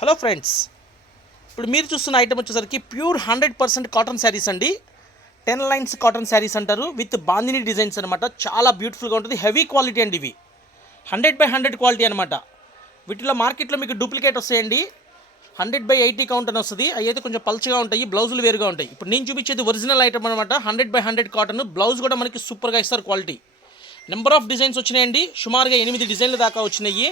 Hello friends ఇప్పుడు మీరు చూస్తున్న ఐటమ్ వచ్చేసరికి pure hundred percent cotton saris అండి. టెన్ లైన్స్ కాటన్ శారీస్ అంటారు విత్ బాందిని డిజైన్స్ అనమాట చాలా బ్యూటిఫుల్గా ఉంటుంది హెవీ క్వాలిటీ అండి ఇవి. హండ్రెడ్ బై హండ్రెడ్ క్వాలిటీ అనమాట వీటిలో మార్కెట్లో మీకు డూప్లికేట్ వస్తాయండి. హండ్రెడ్ బై ఎయిటీ కౌంట్ అని వస్తుంది. అవి అయితే కొంచెం పల్చగా ఉంటాయి బ్లౌజులు వేరుగా ఉంటాయి. ఇప్పుడు నేను చూపించేది ఒరిజినల్ ఐటమ్ అనమాట hundred by hundred cotton blouse కూడా మనకి సూపర్గా ఇస్తారు క్వాలిటీ. నెంబర్ ఆఫ్ డిజైన్స్ వచ్చినాయండి. సుమారుగా ఎనిమిది డిజైన్ల దాకా వచ్చినాయి.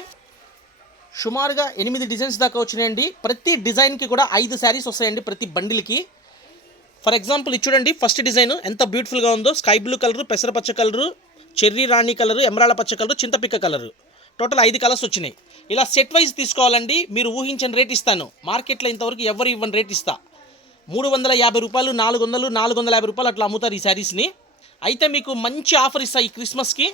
సుమారుగా ఎనిమిది డిజైన్స్ దాకా వచ్చినాయండి. ప్రతి డిజైన్కి కూడా ఐదు శారీస్ వస్తాయండి ప్రతి బండిల్కి. ఫర్ ఎగ్జాంపుల్ ఇది చూడండి ఫస్ట్ డిజైన్ ఎంత బ్యూటిఫుల్గా ఉందో. స్కై బ్లూ కలర్ పెసరపచ్చ కలరు చెర్రీ రాణి కలరు ఎమరాళ్ళ పచ్చ కలరు చింతపిక్క కలరు టోటల్ ఐదు కలర్స్ వచ్చినాయి. ఇలా సెట్ వైజ్ తీసుకోవాలండి. మీరు ఊహించని రేట్ ఇస్తాను. మార్కెట్లో ఇంతవరకు ఎవరు ఇవ్వని రేట్ ఇస్తా. మూడు వందల యాభై రూపాయలు నాలుగు వందలు నాలుగు వందల యాభై రూపాయలు అట్లా అమ్ముతారు ఈ శారీస్ని. అయితే మీకు మంచి ఆఫర్ ఇస్తా ఈ క్రిస్మస్కి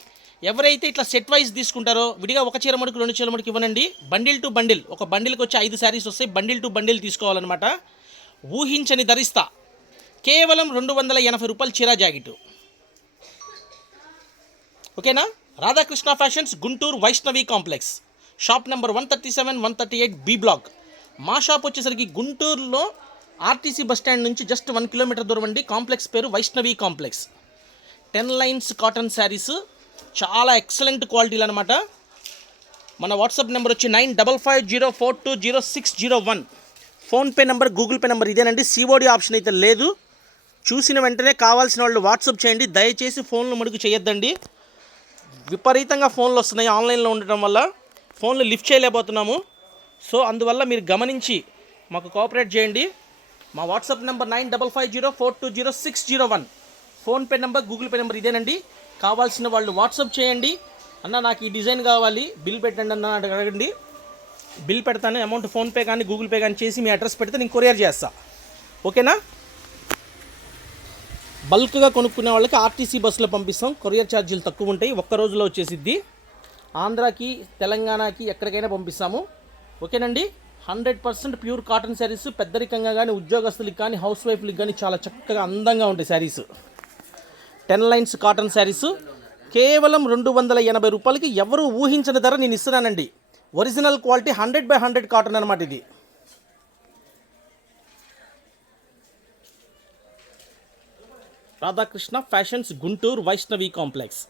ఎవరైతే ఇట్లా సెట్ వైజ్ తీసుకుంటారో విడిగా ఒక చీర మడుకు రెండు చీర మడుకు ఇవ్వనండి. బండిల్ టు బండిల్ ఒక బండిల్కి వచ్చి ఐదు శారీస్ వస్తాయి. బండిల్ టు బండిల్ తీసుకోవాలన్నమాట. ఊహించని ధరిస్తా. కేవలం రెండు వందల ఎనభై రూపాయలు చీర జాకెట్. ఓకేనా? Radhakrishna fashions Guntur Vaishnavi complex. Shop number one thirty seven one thirty eight B block మా షాప్ వచ్చేసరికి గుంటూరులో ఆర్టీసీ బస్ స్టాండ్ నుంచి జస్ట్ వన్ కిలోమీటర్ దూరం అండి. కాంప్లెక్స్ పేరు Vaishnavi complex. Ten lines cotton saris చాలా ఎక్సలెంట్ క్వాలిటీలు అనమాట మన వాట్సాప్ నెంబర్ వచ్చి nine double five zero four two zero six zero one PhonePe number Google Pay number ఇదేనండి. సిఓడి ఆప్షన్ అయితే లేదు. చూసిన వెంటనే కావాల్సిన వాళ్ళు వాట్సాప్ చేయండి. దయచేసి ఫోన్లు మడుగు చేయొద్దండి. విపరీతంగా ఫోన్లు వస్తున్నాయి ఆన్లైన్లో ఉండటం వల్ల. ఫోన్లు లిఫ్ట్ చేయలేకపోతున్నాము. సో అందువల్ల మీరు గమనించి మాకు కోఆపరేట్ చేయండి. మా WhatsApp number nine double five zero four two zero six zero one PhonePe number Google Pay number ఇదేనండి. కావాల్సిన వాళ్ళు వాట్సాప్ చేయండి. అన్న నాకు ఈ డిజైన్ కావాలి. బిల్ పెట్టండి అన్న అడగండి. బిల్ పెడతాను అమౌంట్ ఫోన్పే కానీ గూగుల్ పే కానీ చేసి మీ అడ్రస్ పెడితే నేను కొరియర్ చేస్తా. ఓకేనా? బల్క్గా కొనుక్కునే వాళ్ళకి ఆర్టీసీ బస్సులో పంపిస్తాం. కొరియర్ ఛార్జీలు తక్కువ ఉంటాయి. ఒక్క రోజులో వచ్చేసిద్ది. ఆంధ్రాకి తెలంగాణకి ఎక్కడికైనా పంపిస్తాము. ఓకేనండి? Hundred percent pure cotton saris పెద్దరికంగా కానీ ఉద్యోగస్తులకి కానీ హౌస్ వైఫ్లకి కానీ చాలా చక్కగా అందంగా ఉంటాయి sarees. Ten lines cotton sarees. కేవలం రెండు వందల ఎనభై రూపాయలకి ఎవరు ఊహించిన ధర నేను ఇస్తున్నానండి. Original quality hundred by hundred cotton అనమాట ఇది. Radhakrishna fashions Guntur Vaishnavi complex.